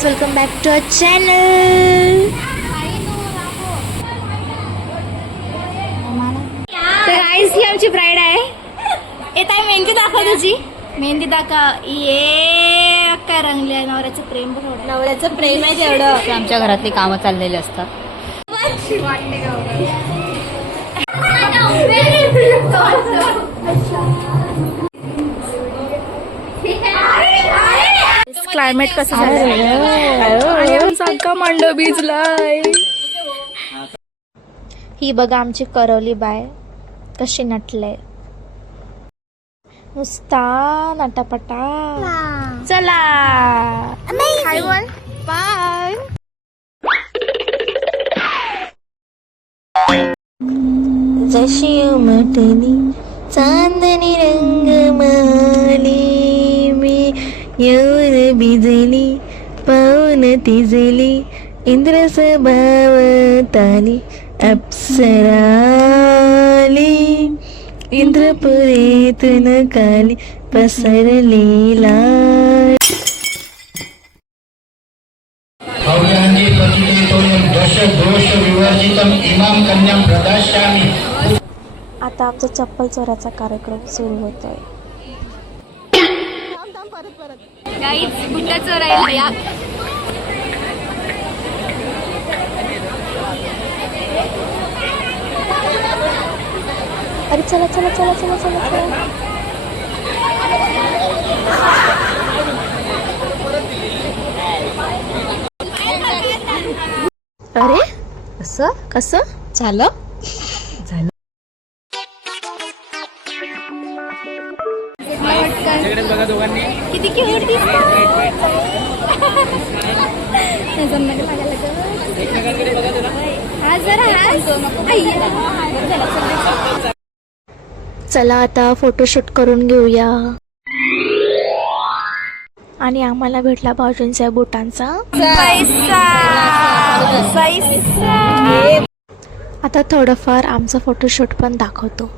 Guys, welcome back to our channel. तर guys ही आमची ब्राईड आहे. येत आहे मेहंदी दाखव तुझी. मेहंदी दाखव. ये अक्का रंगल्या. नवऱ्याचं प्रेम बघ. नवऱ्याचं प्रेम आहे तेवढं. आमच्या घरातली कामं चाललेली असतात. क्लायमेट कसं झालं. आमचा मांडव भिजलाय. ही बघा आमची करवली बाय कशी नटले. नुसता नटापटा. चला बाय. जशी उमटली चांदणी रंगमाली मी येऊन भिजली पाऊन तिजली इंद्र सभावताली अप्सराली इंद्रपुरीतून काली पसरलेला. आता आमचा चप्पल चोराचा कार्यक्रम सुरू होतोय. गाईज बुट्टा चोरायला या. अरे चला चला चला चला चला चला. अरे असं कसं झालं. किती क्यूट चला आता फोटोशूट करून घेऊया. आणि आम्हाला भेटला भाऊजींच्या बुटांचा आता थोडंफार आमचं फोटोशूट पण दाखवतो.